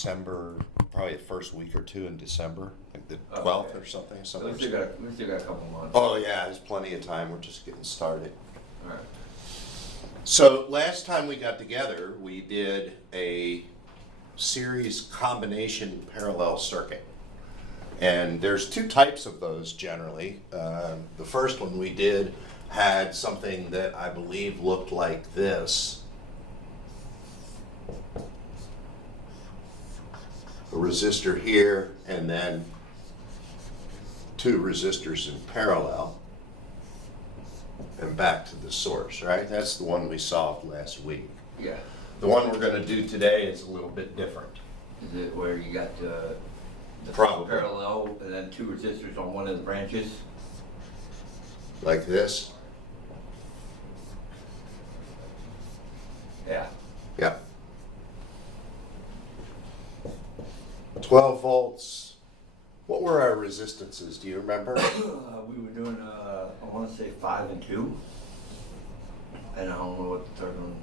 December, probably the first week or two in December, like the Oh, 12th okay. or something. So we still got a couple months. Oh yeah, there's plenty of time. We're just getting started. All right. So last time we got together, we did a series combination parallel circuit. And there's two types of those generally. The first one we did had something that I believe looked like this. A resistor here and then two resistors in parallel and back to the source, right? That's the one we solved last week. Yeah. The one we're going to do today is a little bit different. Is it where you got the Probably. parallel and then two resistors on one of the branches? Like this. Yeah. Yep. 12 volts. What were our resistances? Do you remember? We were doing, I want to say 5 and 2. And I don't know what the third one.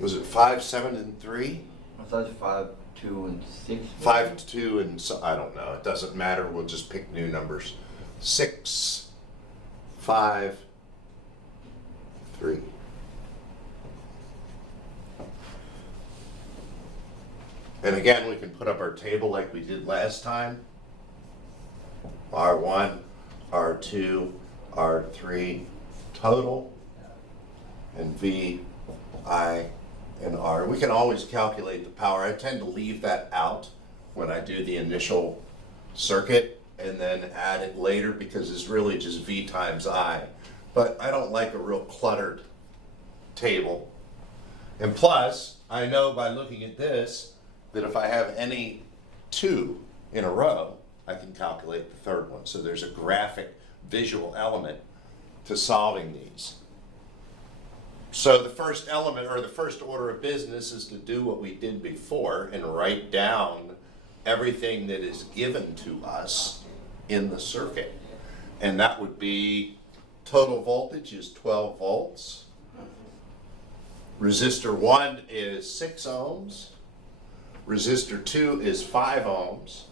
Was it 5, 7, and 3? I thought it was 5, 2, and 6. 5, 2, and so, I don't know. It doesn't matter. We'll just pick new numbers. 6, 5, 3. And again, we can put up our table like we did last time. R1, R2, R3 total, and V, I, and R. We can always calculate the power. I tend to leave that out when I do the initial circuit and then add it later because it's really just V times I. But I don't like a real cluttered table. And plus, I know by looking at this that if I have any two in a row, I can calculate the third one. So there's a graphic visual element to solving these. So the first element or the first order of business is to do what we did before and write down everything that is given to us in the circuit. And that would be total voltage is 12 volts. Resistor 1 is 6 ohms. Resistor 2 is 5 ohms.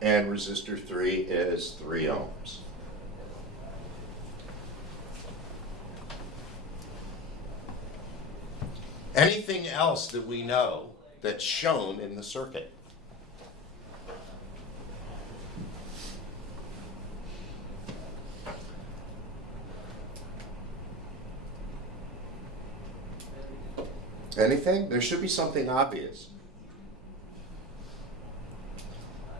And resistor 3 is 3 ohms. Anything else that we know that's shown in the circuit? Anything? There should be something obvious.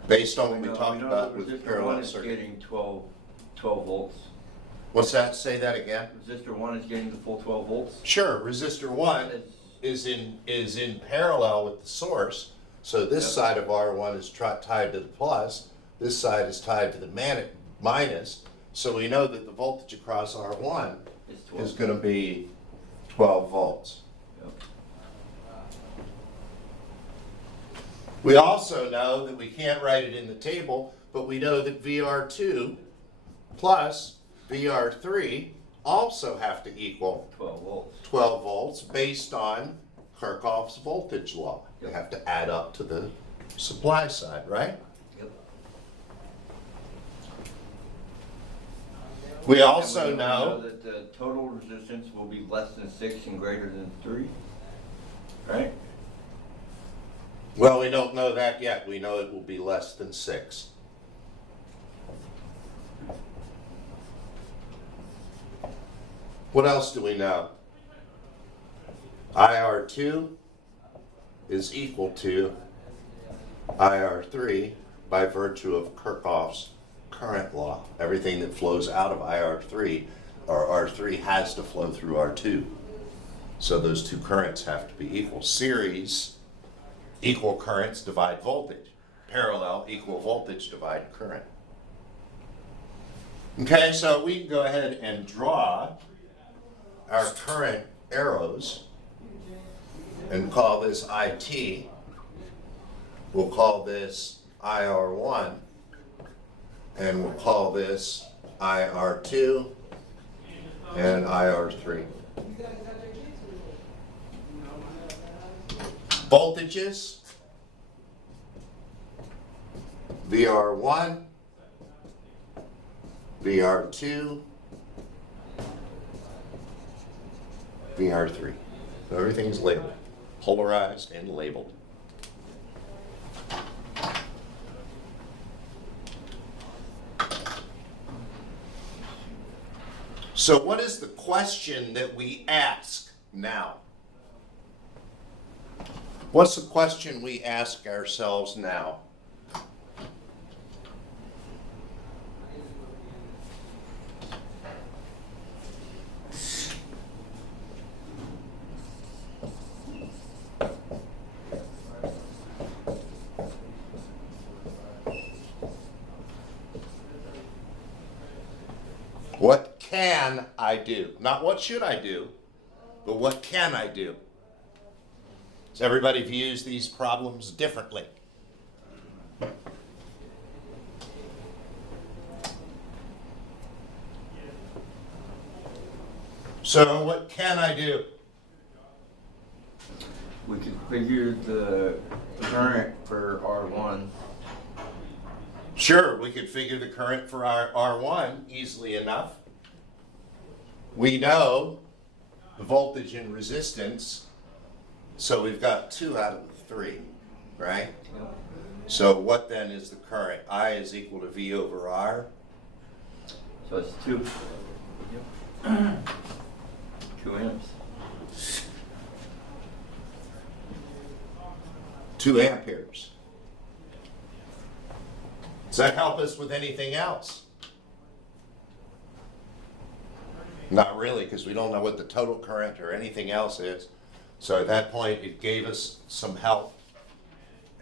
Based on what we talked about with the Resistor 1 parallel is circuit. getting 12 volts. What's that? Say that again. Resistor 1 is getting the full 12 volts. Sure, resistor 1 It's- is in parallel with the source. So this Yep. side of R1 is tied to the plus, this side is tied to the minus. So we know that the voltage across R1 It's 12. is going to be 12 volts. Yep. We also know that we can't write it in the table, but we know that VR2 plus VR3 also have to equal 12 volts. 12 volts based on Kirchhoff's voltage law. They have to add up to the supply side, right? Yep. We also And we know, that the total resistance will be less than 6 and greater than 3, right? well, we don't know that yet. We know it will be less than 6. What else do we know? IR2 is equal to IR3 by virtue of Kirchhoff's current law. Everything that flows out of IR3 or R3 has to flow through R2. So those two currents have to be equal. Series, equal currents divide voltage. Parallel, equal voltage divide current. Okay, so we can go ahead and draw our current arrows and call this IT. We'll call this IR1 and we'll call this IR2 and IR3. Voltages VR1, VR2, VR3. So everything's labeled, polarized and labeled. So what is the question that we ask now? What's the question we ask ourselves now? What can I do? Not what should I do, but what can I do? So everybody views these problems differently. So what can I do? We could figure the current for R1. Sure, we could figure the current for our R1 easily enough. We know the voltage and resistance, so we've got 2 out of the 3, right? Yep. So what then is the current? I is equal to V over R. So it's 2. Yep. 2 amps. 2 amperes. Does that help us with anything else? Not really, because we don't know what the total current or anything else is. So at that point, it gave us some help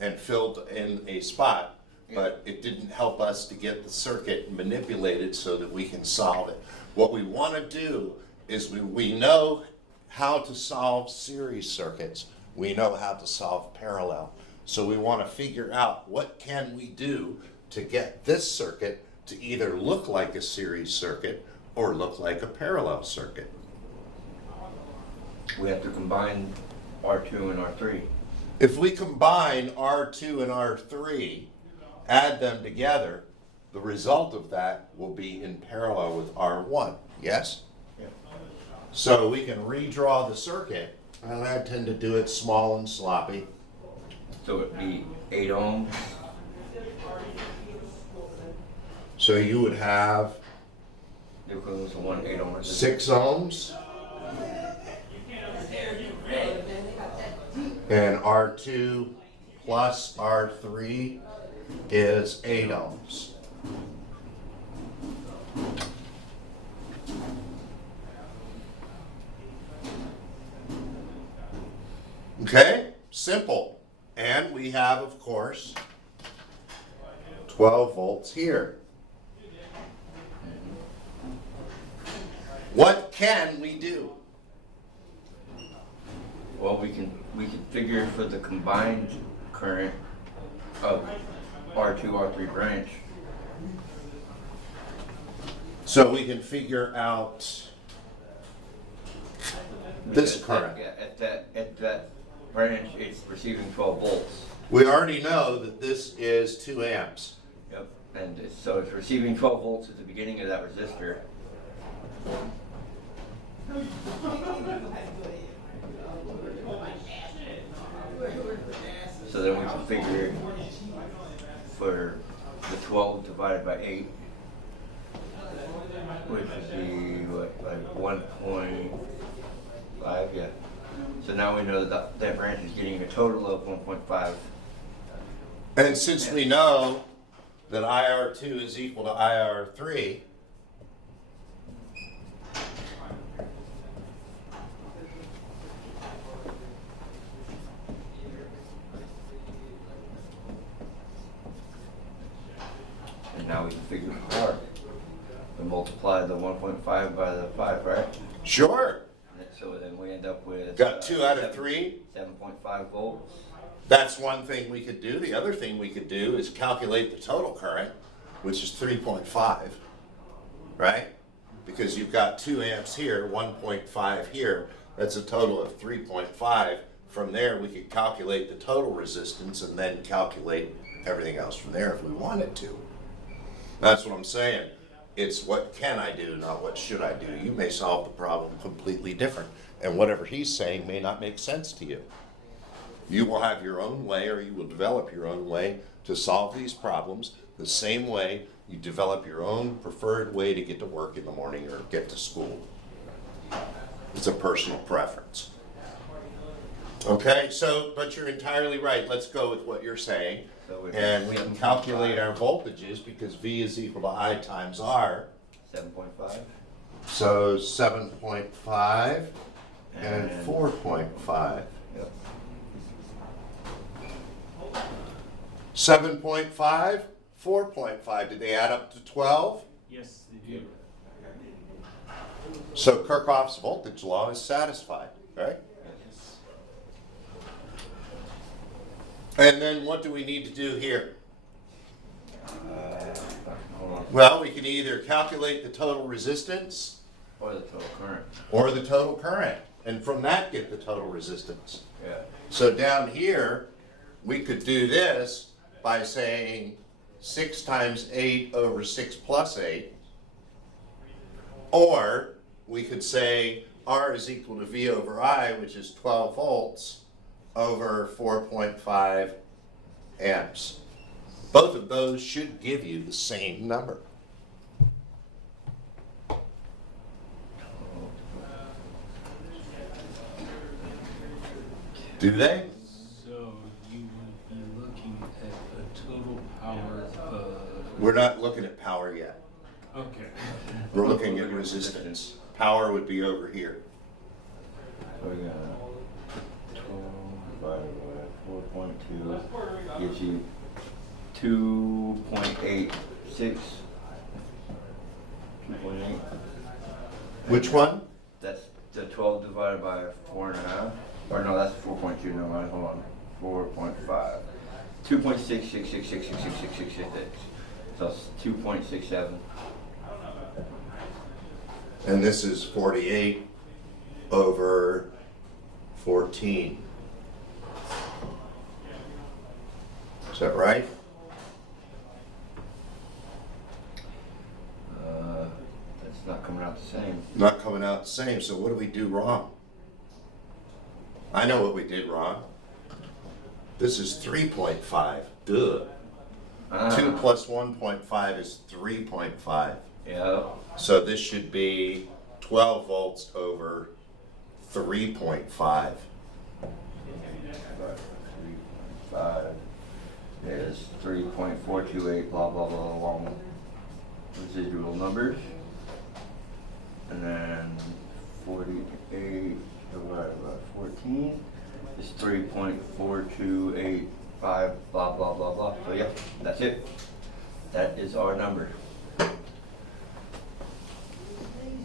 and filled in a spot, but it didn't help us to get the circuit manipulated so that we can solve it. What we want to do is we know how to solve series circuits. We know how to solve parallel. So we want to figure out what can we do to get this circuit to either look like a series circuit or look like a parallel circuit. We have to combine R2 and R3. If we combine R2 and R3, add them together, the result of that will be in parallel with R1, yes? Yep. So we can redraw the circuit, and I tend to do it small and sloppy. So it'd be 8 ohms. So you would have The equivalent of 1 8 ohm resistor. 6 ohms, and R2 plus R3 is 8 ohms. Okay, simple. And we have, of course, 12 volts here. What can we do? Well, we can figure for the combined current of R2, R3 branch. So we can figure out this current. Yeah, at that branch, it's receiving 12 volts. We already know that this is 2 amps. Yep. And so it's receiving 12 volts at the beginning of that resistor. So then we can figure for the 12 divided by 8, which would be what, like 1.5, yeah. So now we know that that branch is getting a total of 1.5. And since we know that IR2 is equal to IR3, And now we can figure R. We multiply the 1.5 by the 5, right? sure, And so then we end up with got 2 out of 3. 7.5 volts. That's one thing we could do. The other thing we could do is calculate the total current, which is 3.5, right? Because you've got 2 amps here, 1.5 here. That's a total of 3.5 from there, we could calculate the total resistance and then calculate everything else from there if we wanted to. That's what I'm saying. It's what can I do, not what should I do. You may solve the problem completely different, and whatever he's saying may not make sense to you. You will have your own way, or you will develop your own way to solve these problems the same way you develop your own preferred way to get to work in the morning or get to school. It's a personal preference. Okay, so, but you're entirely right. Let's go with what you're saying. And we can calculate our voltages because V is equal to I times R. 7.5. So 7.5 and 4.5. Yep. 7.5, 4.5. Did they add up to 12? Yes, they do. So Kirchhoff's voltage law is satisfied, right? Yes. And then what do we need to do here? Hold on. Well, we can either calculate the total resistance Or the total current. or the total current, and from that get the total resistance. Yeah. So down here, we could do this by saying 6 times 8 over 6 plus 8. Or we could say R is equal to V over I, which is 12 volts, over 4.5 amps. Both of those should give you the same number. Do they? So you would be looking at a total power of. We're not looking at power yet. Okay. We're looking at resistance. Power would be over here. So we got 12 divided by 4.2 gives you 2.86. 2.8. Which one? That's the 12 divided by 4.5. Or no, that's 4.2. No, mind, hold on. 4.5. 2.666666666. So it's 2.67. And this is 48 over 14. Is that right? That's not coming out the same. Not coming out the same, so what do we do wrong? I know what we did wrong. This is 3.5. Duh. 2 plus 1.5 is 3.5. Yeah. So this should be 12 volts over 3.5. 3.5 is 3.428, blah, blah, blah, long residual numbers. And then 48 divided by 14 is 3.4285, blah, blah, blah, blah. So yeah, that's it. That is our number.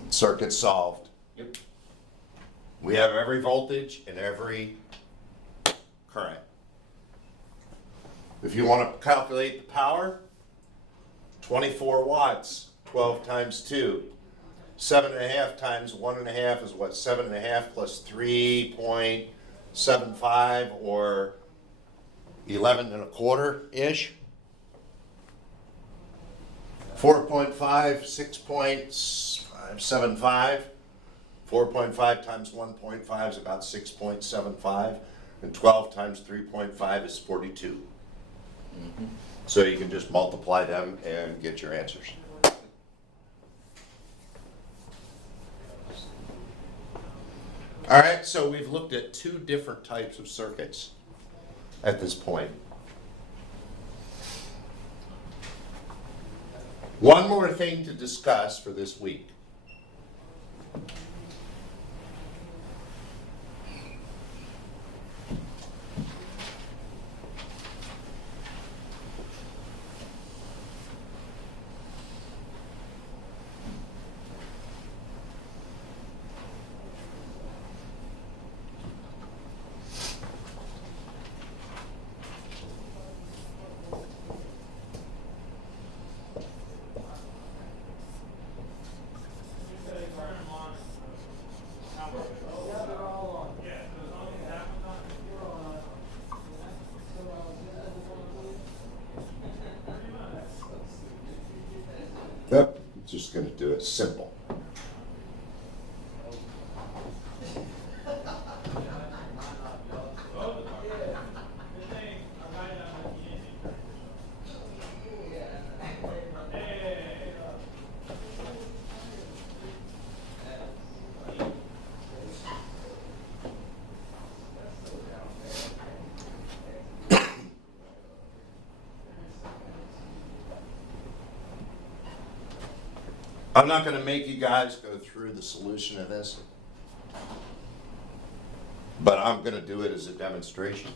Circuit solved. Yep. We have every voltage and every current. If you want to calculate the power, 24 watts, 12 times 2. 7.5 times 1.5 is what? 7.5 plus 3.75 or 11.25-ish. 4.5, 6.75. 4.5 times 1.5 is about 6.75. And 12 times 3.5 is 42. So you can just multiply them and get your answers. All right, so we've looked at 2 different types of circuits at this point. One more thing to discuss for this week. Yep, just gonna do it simple. I'm not gonna make you guys go through the solution of this, but I'm gonna do it as a demonstration.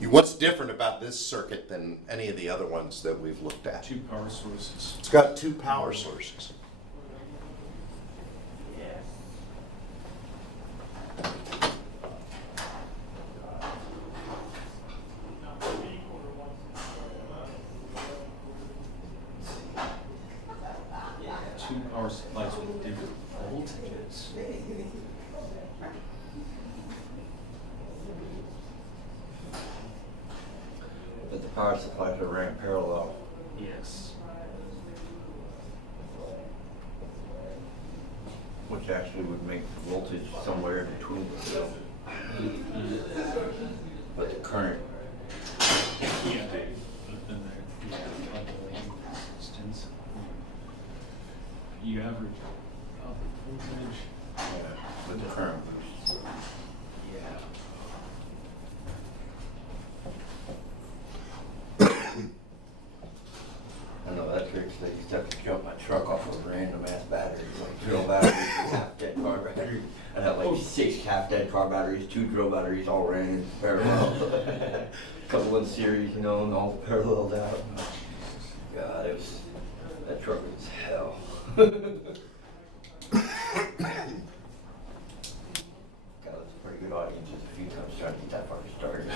What's different about this circuit than any of the other ones that we've looked at? 2 power sources. It's got 2 power sources. Two power supplies with different voltages. But the power supplies are ran parallel. Yes. Which actually would make the voltage somewhere in between the two. But the current, Yeah. But then there, calculating resistance. You average output voltage. with the current boost. Yeah. I know that tricks, they used to have to jump my truck off of random ass batteries, like drill batteries, half dead car batteries. I had like 6 half dead car batteries, 2 drill batteries all ran in parallel. Couple in series, you know, and all paralleled out. God, that truck was hell. God, that's a pretty good audience, just a few times trying to get that part started.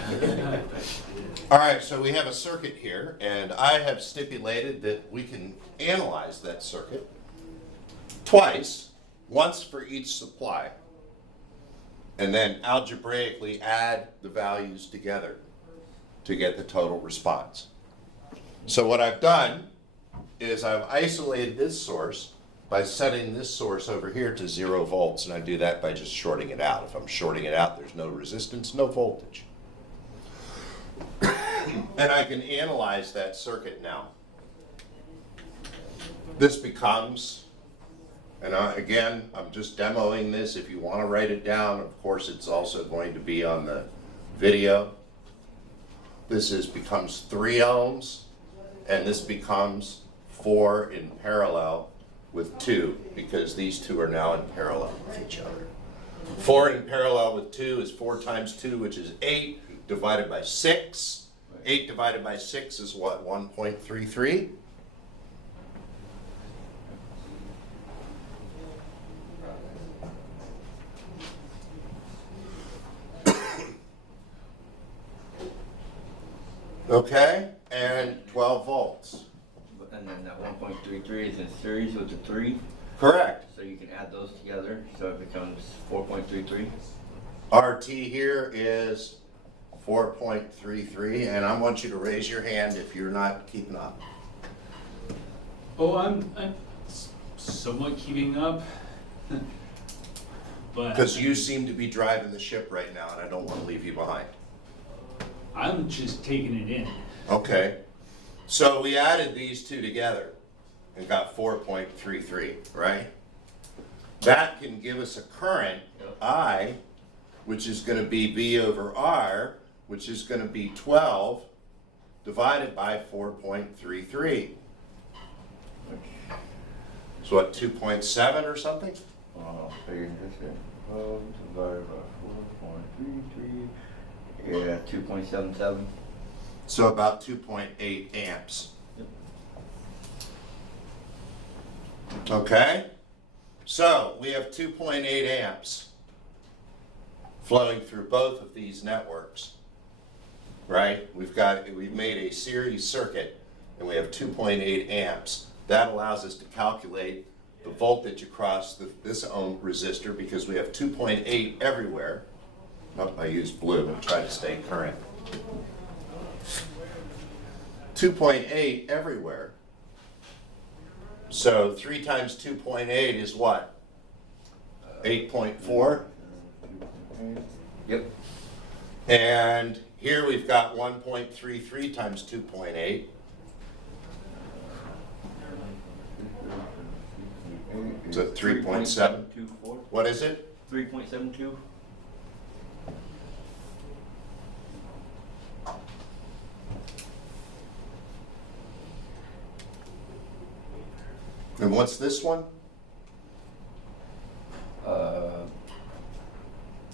All right, so we have a circuit here, and I have stipulated that we can analyze that circuit twice, once for each supply, and then algebraically add the values together to get the total response. So what I've done is I've isolated this source by setting this source over here to 0 volts, and I do that by just shorting it out. If I'm shorting it out, there's no resistance, no voltage. And I can analyze that circuit now. This becomes, and again, I'm just demoing this. If you want to write it down, of course, it's also going to be on the video. Becomes 3 ohms, and this becomes 4 in parallel with 2, because these 2 are now in parallel with each other. 4 in parallel with 2 is 4 times 2, which is 8, divided by 6. 8 divided by 6 is what, 1.33? Okay, and 12 volts. And then that 1.33 is in series with the 3, Correct. so you can add those together, so it becomes 4.33. RT here is 4.33, and I want you to raise your hand if you're not keeping up. Oh, I'm somewhat keeping up. But Because you seem to be driving the ship right now, and I don't want to leave you behind. I'm just taking it in. Okay, so we added these 2 together and got 4.33, right? That can give us a current, I, which is going to be V over R, which is going to be 12 divided by 4.33. So what, 2.7 or something? Figured this here. 12 divided by 4.33. Yeah, 2.77. So about 2.8 amps. Yep. Okay, so we have 2.8 amps flowing through both of these networks, right? We've made a series circuit, and we have 2.8 amps. That allows us to calculate the voltage across this ohm resistor, because we have 2.8 everywhere. Nope, I used blue and tried to stay current. 2.8 everywhere. So 3 times 2.8 is what? 8.4? Yep. And here we've got 1.33 times 2.8. Is it 3.7? 3.724. What is it? 3.72. And what's this one?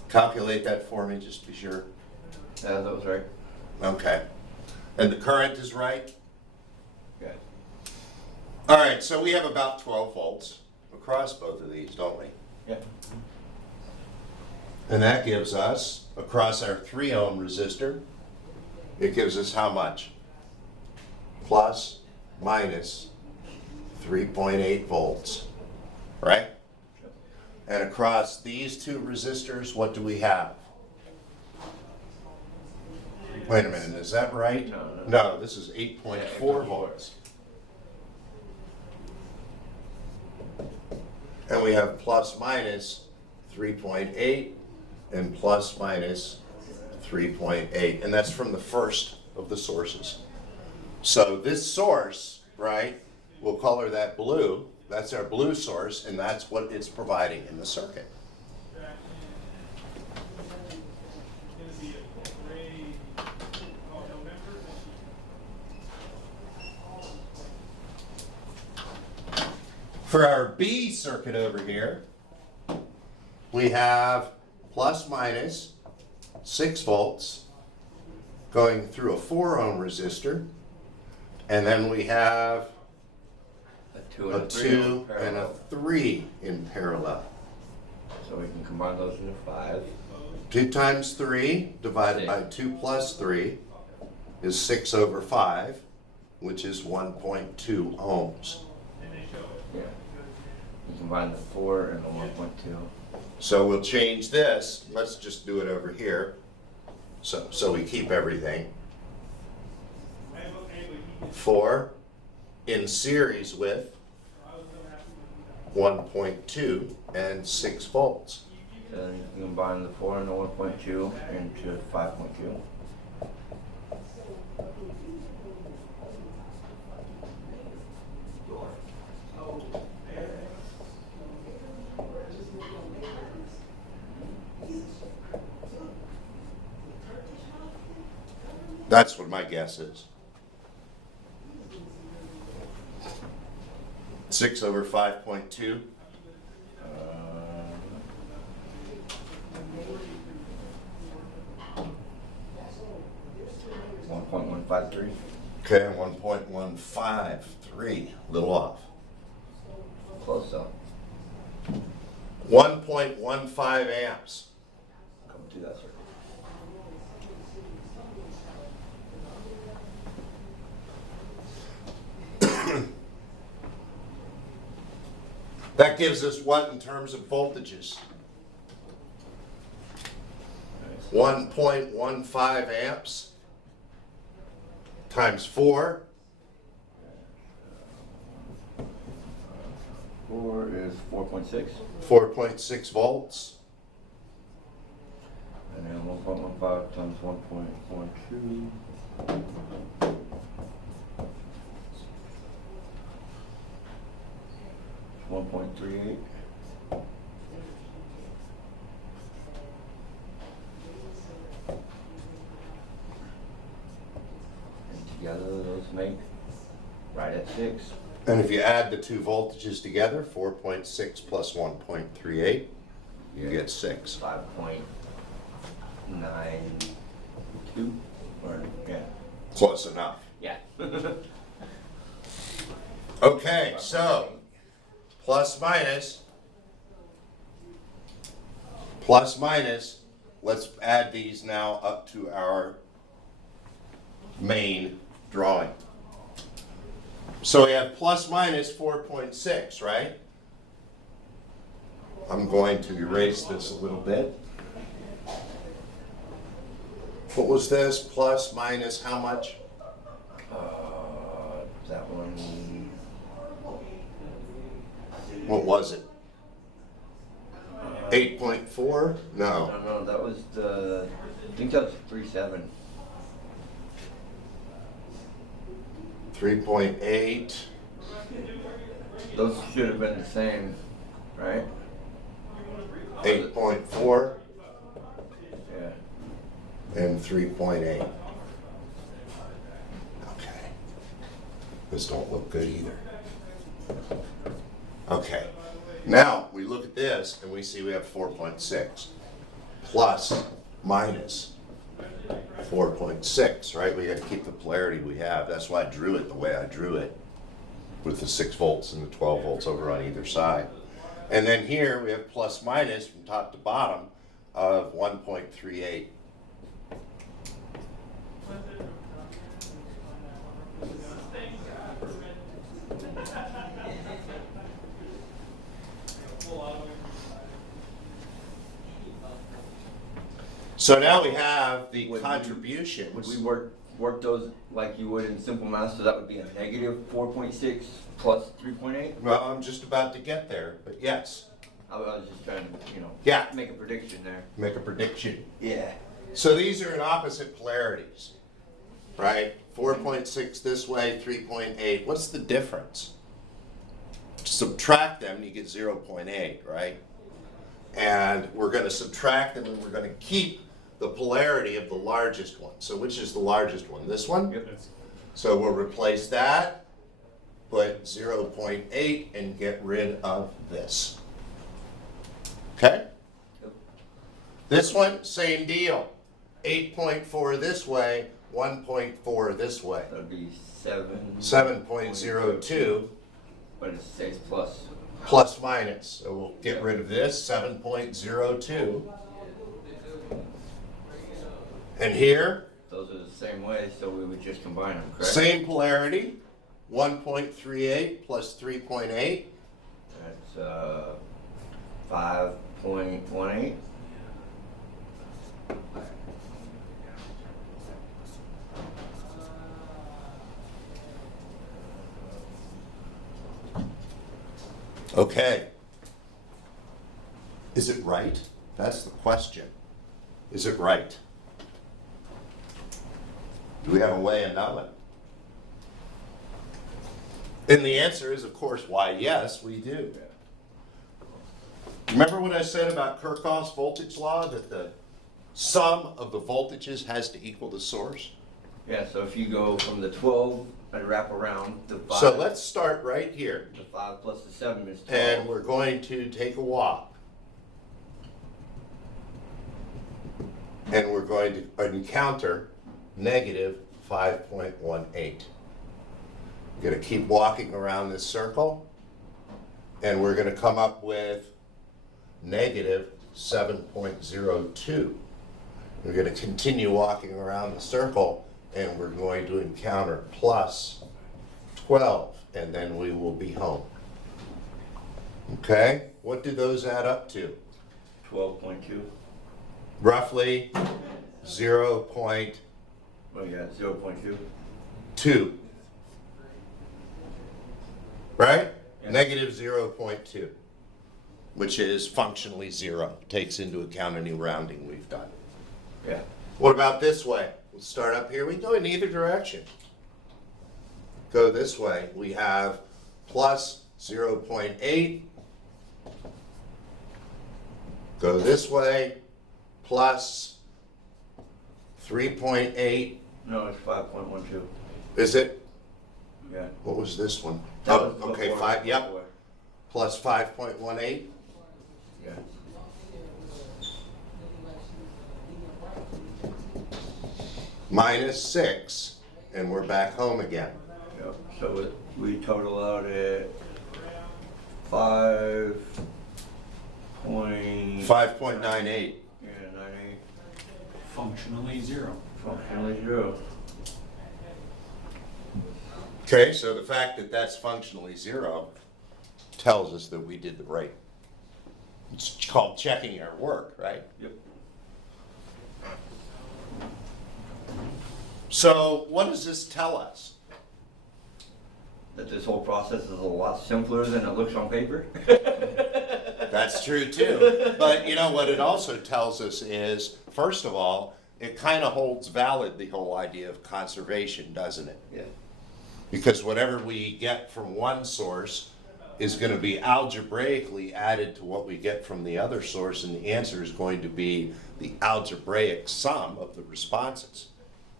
Calculate that for me, just to be sure. That was right. Okay. And the current is right? Good. All right, so we have about 12 volts across both of these, don't we? Yep. And that gives us, across our 3 ohm resistor, it gives us how much? Plus, minus 3.8 volts, right? And across these 2 resistors, what do we have? Wait a minute, is that right? No, this is 8.4 volts. And we have plus minus 3.8 and plus minus 3.8. And that's from the first of the sources. So this source, right, we'll color that blue. That's our blue source, and that's what it's providing in the circuit. For our B circuit over here, we have plus minus 6 volts going through a 4 ohm resistor, and then we have a 2 and a 3 in parallel. So we can combine those into 5. 2 times 3 divided by 2 plus 3 is 6 over 5, which is 1.2 ohms. Yeah. You combine the 4 and the 1.2. So we'll change this. Let's just do it over here. So we keep everything. 4 in series with 1.2 and 6 volts. So then you can combine the 4 and the 1.2 into 5.2. That's what my guess is. 6 over 5.2. 1.153. Okay, 1.153. Little off. Close though. 1.15 amps. Come to that circle. That gives us what in terms of voltages? 1.15 amps times 4. 4 is 4.6. 4.6 volts. And then 1.15 times 1.12. 1.38. And together those make right at 6. And if you add the 2 voltages together, 4.6 plus 1.38, you get 6. 5.92. Or yeah. Close enough. Yeah. Okay, so plus minus, let's add these now up to our main drawing. So we have plus minus 4.6, right? I'm going to erase this a little bit. What was this? Plus, minus, how much? That one, What was it? 8.4? No. no, that was I think that was 3.7. 3.8. Those should have been the same, right? 8.4 Yeah. and 3.8. Okay. This don't look good either. Okay. Now we look at this and we see we have 4.6 plus minus 4.6, right? We got to keep the polarity we have. That's why I drew it the way I drew it, with the 6 volts and the 12 volts over on either side. And then here we have plus minus from top to bottom of 1.38. So now we have the Would we- contributions. Would we work those like you would in simple math, so that would be a negative 4.6 plus 3.8? Well, I'm just about to get there, but yes. I was just trying to, Yeah. make a prediction there. Make a prediction. Yeah. So these are in opposite polarities, right? 4.6 this way, 3.8. What's the difference? Subtract them, you get 0.8, right? And we're going to subtract them and we're going to keep the polarity of the largest one. So which is the largest one? This one? Yep. So we'll replace that, put 0.8 and get rid of this. Okay? Yep. This one, same deal. 8.4 this way, 1.4 this way. That would be 7. 7.02 But it says plus. plus minus. So we'll get rid of this, 7.02. And here, Those are the same way, so we would just combine them, correct? same polarity, 1.38 plus 3.8. That's 5.18. Okay. Is it right? That's the question. Is it right? Do we have a way of knowing? And the answer is, of course, why, yes, we do. Remember what I said about Kirchhoff's voltage law, that the sum of the voltages has to equal the source? Yeah, so if you go from the 12 and wrap around the 5. So let's start right here. The 5 plus the 7 is 12. And we're going to take a walk. And we're going to encounter negative 5.18. We're going to keep walking around this circle, and we're going to come up with negative 7.02. We're going to continue walking around the circle, and we're going to encounter plus 12, and then we will be home. Okay? What do those add up to? 12.2. Roughly 0.2. Oh, yeah, 0.2. Right? Yeah. Negative 0.2, which is functionally 0. Takes into account any rounding we've done. Yeah. What about this way? We'll start up here. We can go in either direction. Go this way. We have plus 0.8. Go this way. Plus 3.8. No, it's 5.12. Is it? Yeah. What was this one? That Oh, was okay, before- 5, yep. before. Plus 5.18. Yeah. Minus 6, and we're back home again. Yep. So we total out at 5. 5.98. Yeah, 98. Functionally 0. Functionally 0. Okay, so the fact that that's functionally 0 tells us that we did the right. It's called checking our work, right? Yep. So what does this tell us? That this whole process is a lot simpler than it looks on paper. That's true too. But you know what it also tells us is, first of all, it kind of holds valid the whole idea of conservation, doesn't it? Yeah. Because whatever we get from one source is going to be algebraically added to what we get from the other source, and the answer is going to be the algebraic sum of the responses.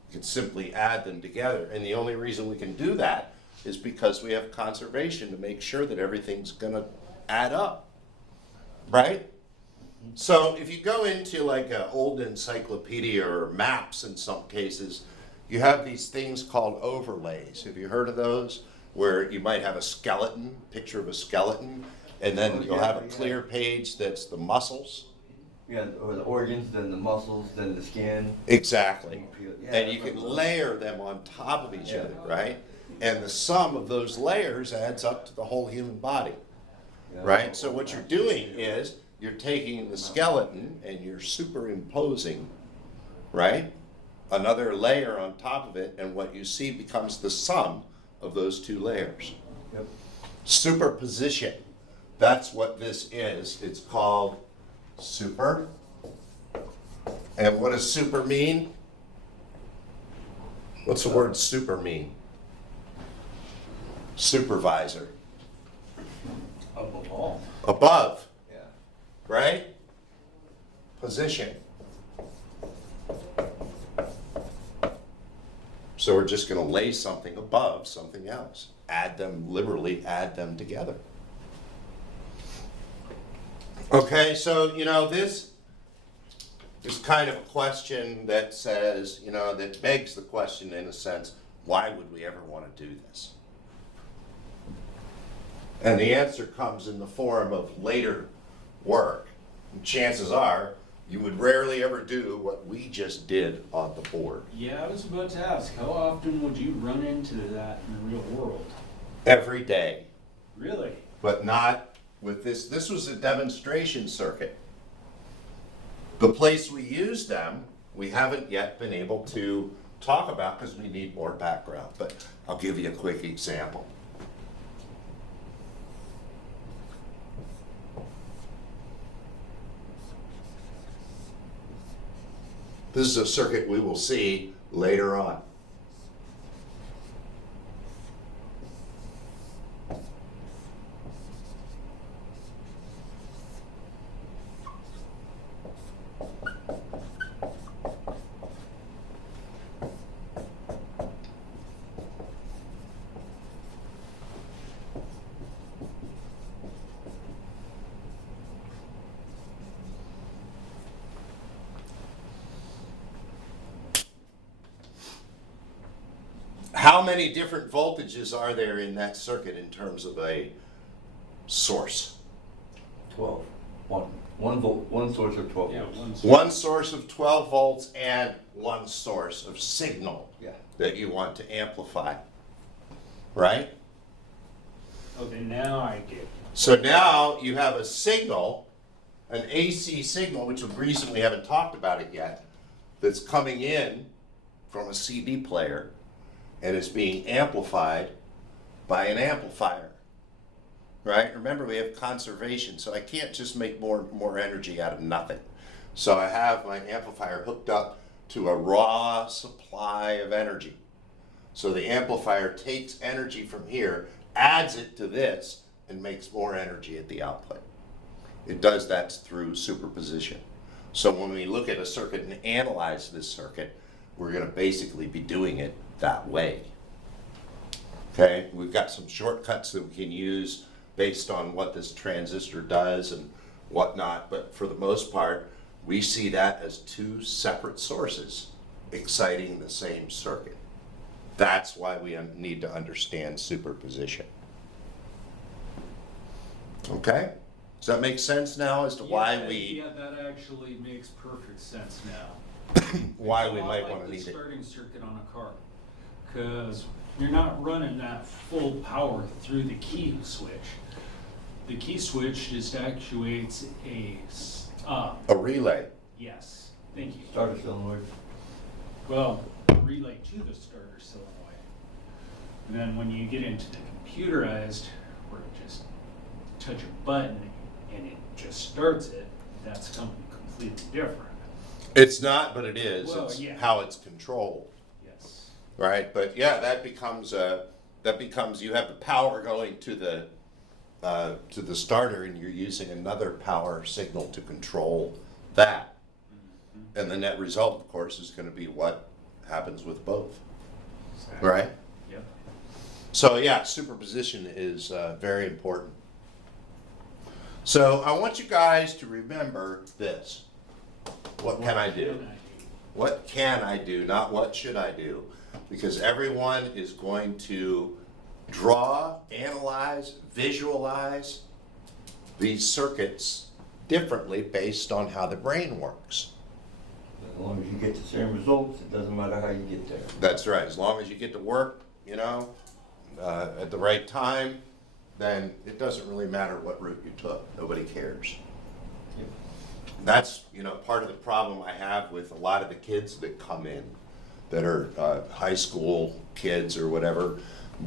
You can simply add them together, and the only reason we can do that is because we have conservation to make sure that everything's going to add up, right? So if you go into like an old encyclopedia or maps in some cases, you have these things called overlays. Have you heard of those? Where you might have a skeleton, picture of a skeleton, and then you'll have a clear page that's the muscles. Yeah, or the organs, then the muscles, then the skin. Exactly. Yeah, And you can layer them on top of each other, right? And the sum of those layers adds up to the whole human body, right? So what you're doing is you're taking the skeleton and you're superimposing, right, another layer on top of it, and what you see becomes the sum of those two layers. Yep. Superposition. That's what this is. It's called super. And what does super mean? What's the word super mean? Supervisor. Above all. Above, Yeah. right? Position. So we're just going to lay something above something else. Add them, literally add them together. Okay, so, you know, this is kind of a question that says, you know, that begs the question in a sense, why would we ever want to do this? And the answer comes in the form of later work. And chances are, you would rarely ever do what we just did on the board. Yeah, I was about to ask, how often would you run into that in the real world? Every day, Really? but not with this. This was a demonstration circuit. The place we used them, we haven't yet been able to talk about because we need more background, but I'll give you a quick example. This is a circuit we will see later on. How many different voltages are there in that circuit in terms of a source? 12. One source of 12 Yeah, volts. One source of 12 volts and one source of signal Yeah. that you want to amplify, right? Okay, now I get it. So now you have a signal, an AC signal, which is the reason we haven't talked about it yet, that's coming in from a CD player and is being amplified by an amplifier, right? Remember, we have conservation, so I can't just make more energy out of nothing. So I have my amplifier hooked up to a raw supply of energy. So the amplifier takes energy from here, adds it to this, and makes more energy at the output. It does that through superposition. So when we look at a circuit and analyze this circuit, we're going to basically be doing it that way. Okay, we've got some shortcuts that we can use based on what this transistor does and whatnot, but for the most part, we see that as two separate sources exciting the same circuit. That's why we need to understand superposition. Okay? Does that make sense now as to why Yeah, that actually makes perfect sense now. why we It's a lot might like want to the need it? starting circuit on a car, because you're not running that full power through the key switch. The key switch just actuates A relay. yes, thank you. Starter solenoid. Well, relay to the starter solenoid. And then when you get into the computerized, where it just touch a button and it just starts it, that's something completely different. It's not, but it is. Well, It's yeah. how it's controlled, Yes. right? But yeah, that becomes you have the power going to the starter, and you're using another power signal to control that. And the net result, of course, is going to be what happens with both, Exactly. right? Yep. So yeah, superposition is very important. So I want you guys to remember this. What can I do? What can I do? Not what should I do? Because everyone is going to draw, analyze, visualize these circuits differently based on how the brain works. As long as you get the same results, it doesn't matter how you get there. That's right. As long as you get to work, at the right time, then it doesn't really matter what route you took. Nobody cares. Yep. That's, part of the problem I have with a lot of the kids that come in that are high school kids or whatever.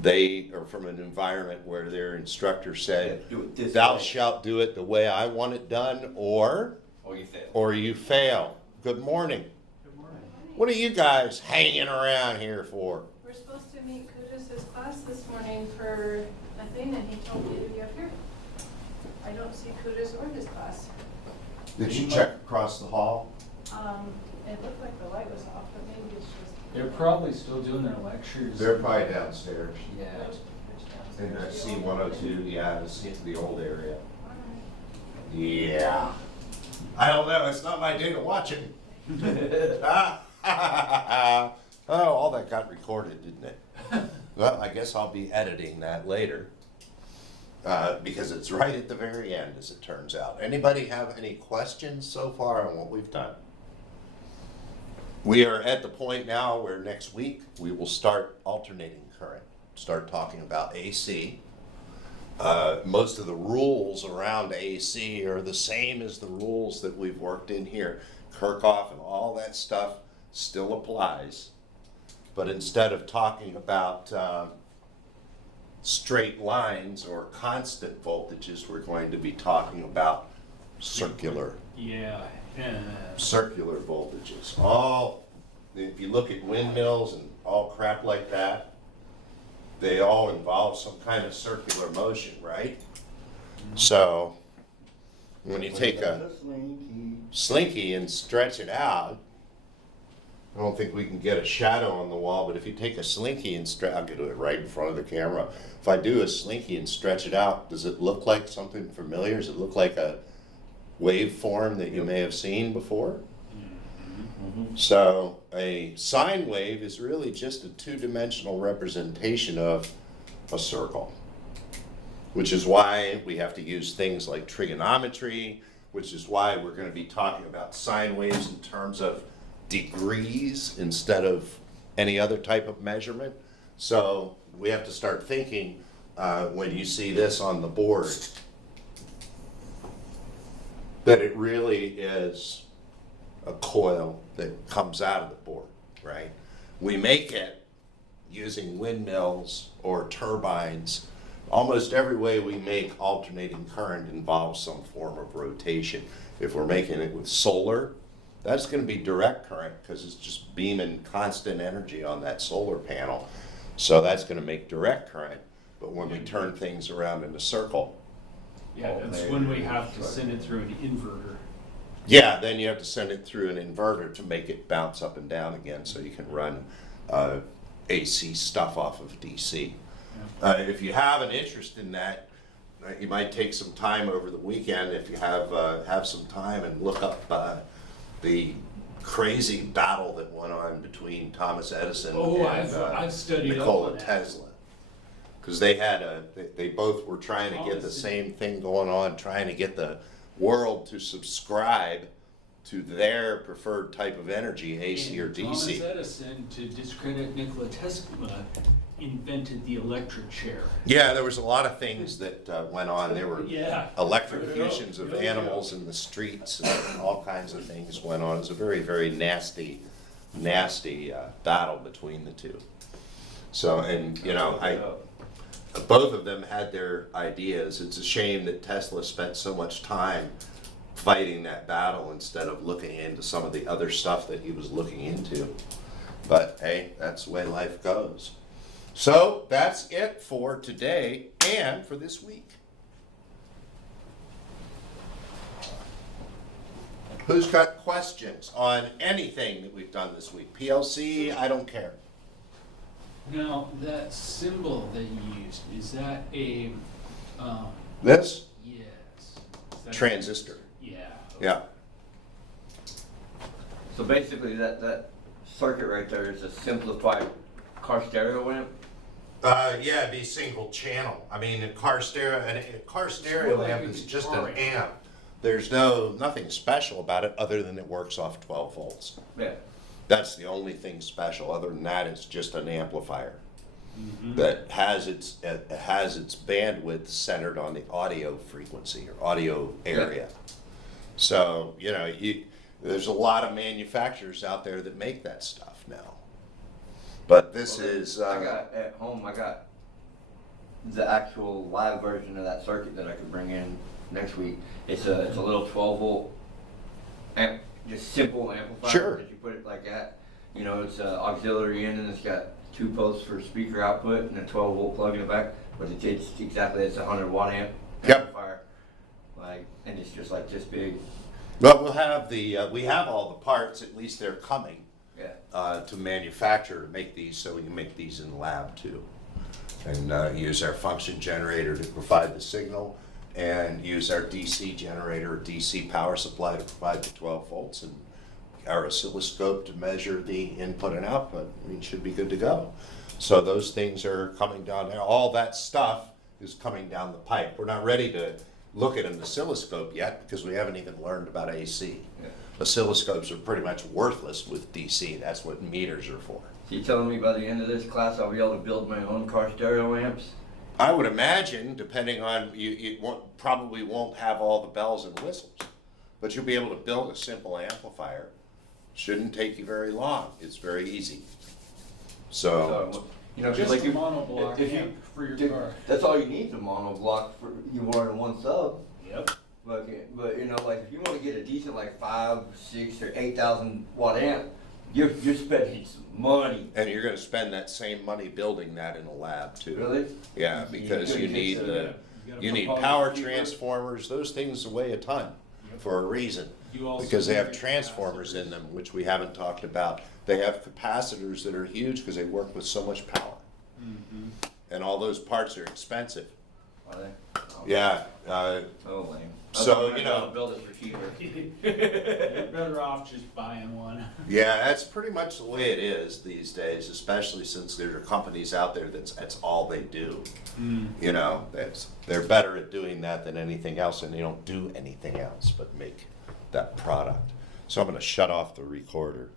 They are from an environment where their instructor said, Yeah, do it this thou way. shalt do it the way I want it done, or Or you fail. you fail. Good morning. Good morning. What are you guys hanging around here for? We're supposed to meet Kudus' class this morning for a thing, and he told me to be up here. I don't see Kudus or his class. Did you check across the hall? It looked like the light was off, but maybe it's just. They're probably still doing their lectures. They're probably downstairs. Yeah. In that C-102, yeah, the old area. Alright. Yeah. I don't know, it's not my day to watch it. Oh, all that got recorded, didn't it? Well, I guess I'll be editing that later. Because it's right at the very end, as it turns out. Anybody have any questions so far on what we've done? We are at the point now where next week we will start alternating current, start talking about AC. Most of the rules around AC are the same as the rules that we've worked in here. Kirchhoff and all that stuff still applies. But instead of talking about straight lines or constant voltages, we're going to be talking about circular Yeah. circular voltages. If you look at windmills and all crap like that, they all involve some kind of circular motion, right? So when you take a slinky and stretch it out, I don't think we can get a shadow on the wall, but if you take a slinky and stretch, I'll do it right in front of the camera. If I do a slinky and stretch it out, does it look like something familiar? Does it look like a waveform that you may have seen before? So a sine wave is really just a two-dimensional representation of a circle, which is why we have to use things like trigonometry, which is why we're going to be talking about sine waves in terms of degrees instead of any other type of measurement. So we have to start thinking when you see this on the board that it really is a coil that comes out of the board, right? We make it using windmills or turbines. Almost every way we make alternating current involves some form of rotation. If we're making it with solar, that's going to be direct current because it's just beaming constant energy on that solar panel. So that's going to make direct current. But when we turn things around in a circle, Yeah, that's when we have to send it through an inverter. yeah, then you have to send it through an inverter to make it bounce up and down again so you can run AC stuff off of DC. If you have an interest in that, you might take some time over the weekend if you have some time and look up the crazy battle that went on between Thomas Edison Oh, and I've studied up Nikola on that. Tesla. Because they both were trying to get the Thomas- same thing going on, trying to get the world to subscribe to their preferred type of energy, AC or And DC. Thomas Edison, to discredit Nikola Tesla, invented the electric chair. Yeah, there was a lot of things that went on. There were Yeah. electrocutions of Yeah. animals in the streets and all kinds of things went on. It was a very, very nasty nasty battle between the two. So, and you know, both of them had their ideas. It's a shame that Tesla spent so much time fighting that battle instead of looking into some of the other stuff that he was looking into. But hey, that's the way life goes. So that's it for today and for this week. Who's got questions on anything that we've done this week? PLC, I don't care. Now, that symbol that you used, is that a, This? yes. Is that- Transistor. Yeah. Yeah. So basically, that circuit right there is a simplified car stereo amp. Yeah, it'd be single channel. I mean, a car stereo Well, amp like a is just guitar an amp. amp. There's nothing special about it other than it works off 12 volts. Yeah. That's the only thing special. Other than that, it's just an amplifier Mhm. that has its bandwidth centered on the audio frequency or audio area. So you know, there's a lot of manufacturers out there that make that stuff now. But this is I got at home. I got the actual live version of that circuit that I could bring in next week. It's a little 12-volt amp, just simple amplifier Sure. that you put it like that. You know, it's auxiliary in, and it's got 2 posts for speaker output and a 12-volt plug in the back. But it's exactly, it's a 100-watt amp Yep. amplifier. Like, and it's just like this big. well, we'll have we have all the parts. At least they're coming Yeah. to manufacture to make these, so we can make these in the lab too, and use our function generator to provide the signal, and use our DC generator, DC power supply to provide the 12 volts, and our oscilloscope to measure the input and output. We should be good to go. So those things are coming down there. All that stuff is coming down the pipe. We're not ready to look at an oscilloscope yet because we haven't even learned about AC. Yeah. Oscilloscopes are pretty much worthless with DC. That's what meters are for. So you telling me by the end of this class I'll be able to build my own car stereo amps? I would imagine, depending on you probably won't have all the bells and whistles, but you'll be able to build a simple amplifier. Shouldn't take you very long. It's very easy. So You know, 'cause Just like a monoblock if amp for your dude, car. that's all you need, the mono block for you want in one sub. Yep. But you know, like if you want to get a decent like 5, 6, or 8,000 watt amp, you're spending some money. and you're going to spend that same money building that in a lab too. Really? Yeah, because you need you need power transformers. Those things weigh a ton for a reason. You also Because they have need transformers in capacitors. them, which we haven't talked about. They have capacitors that are huge because they work with so much power. Mhm. And all those parts are expensive. Are they? Oh, Yeah, Oh, lame. So, I'll you know- build it for cheaper. You're better off just buying one. yeah, that's pretty much the way it is these days, especially since there are companies out there that's all they do. You know, they're better at doing that than anything else, and they don't do anything else but make that product. So I'm going to shut off the recorder.